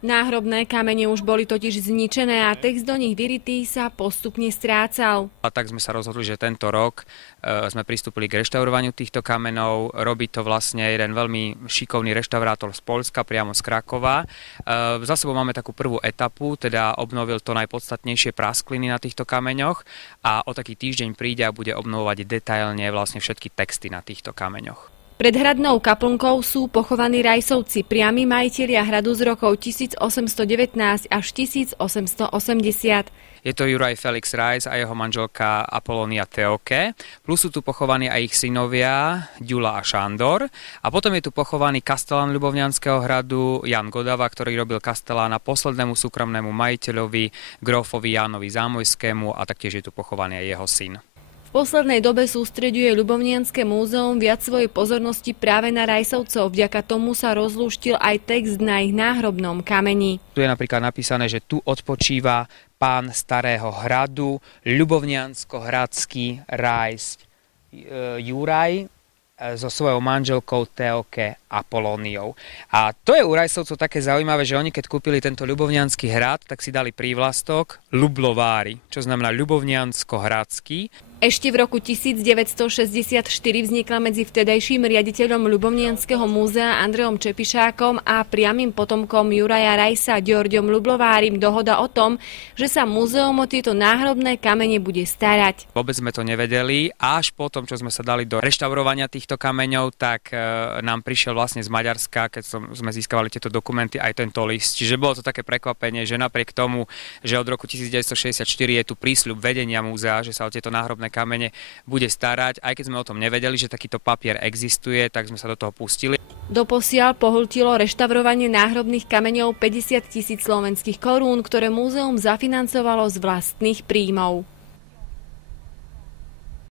Náhrobné kamene už boli totiž zničené a text do nich vyrytý sa postupne strácal. A tak sme sa rozhodli, že tento rok sme pristúpili k reštaurovaniu týchto kameňov. Robí to vlastne jeden veľmi šikovný reštaurátor z Poľska, priamo z Krakova. Za sebou máme takú prvú etapu, teda obnovil to najpodstatnejšie praskliny na týchto kameňoch a o taký týždeň príde a bude obnovovať detailne vlastne všetky texty na týchto kameňoch. Pred hradnou kaplnkou sú pochovaní Rajsovci, priami majitelia hradu z rokov 1819 až 1880. Je to Juraj Felix Rajs a jeho manželka Apolónia Teoke, plus sú tu pochovaní aj ich synovia Ďula a Šandor. A potom je tu pochovaný kastelán Ľubovňanského hradu Jan Godava, ktorý robil kastelána poslednému súkromnému majiteľovi, grófovi Jánovi Zámojskému, a taktiež je tu pochovaný aj jeho syn. V poslednej dobe sústreďuje Ľubovnianske múzeum viac svojej pozornosti práve na Rajsovcov. Vďaka tomu sa rozlúštil aj text na ich náhrobnom kameni. Tu je napríklad napísané, že tu odpočíva pán Starého hradu, Ľubovniansko-hradský Rajs Juraj so svojou manželkou Teoke Apolóniou. A to je u Rajsovcov také zaujímavé, že oni keď kúpili tento Ľubovniansky hrad, tak si dali prívlastok Ľublovári, čo znamená Ľubovniansko-hradský. Ešte v roku 1964 vznikla medzi vtedajším riaditeľom Ľubovnianskeho múzea Andrejom Čepišákom a priamym potomkom Juraja Rajsa Ďorďom Ľublovárim dohoda o tom, že sa múzeum o tieto náhrobné kamene bude starať. Vôbec sme to nevedeli, až potom, čo sme sa dali do reštaurovania týchto kameňov, tak nám prišiel vlastne z Maďarska, keď sme získavali tieto dokumenty, aj tento list. Čiže bolo to také prekvapenie, že napriek tomu, že od roku 1964 je tu prísľub vedenia múzea, že sa o tieto náhrobné kamene bude starať. Aj keď sme o tom nevedeli, že takýto papier existuje, tak sme sa do toho pustili. Doposiaľ pohltilo reštaurovanie náhrobných kameňov 50 000 slovenských korún, ktoré múzeum zafinancovalo z vlastných príjmov.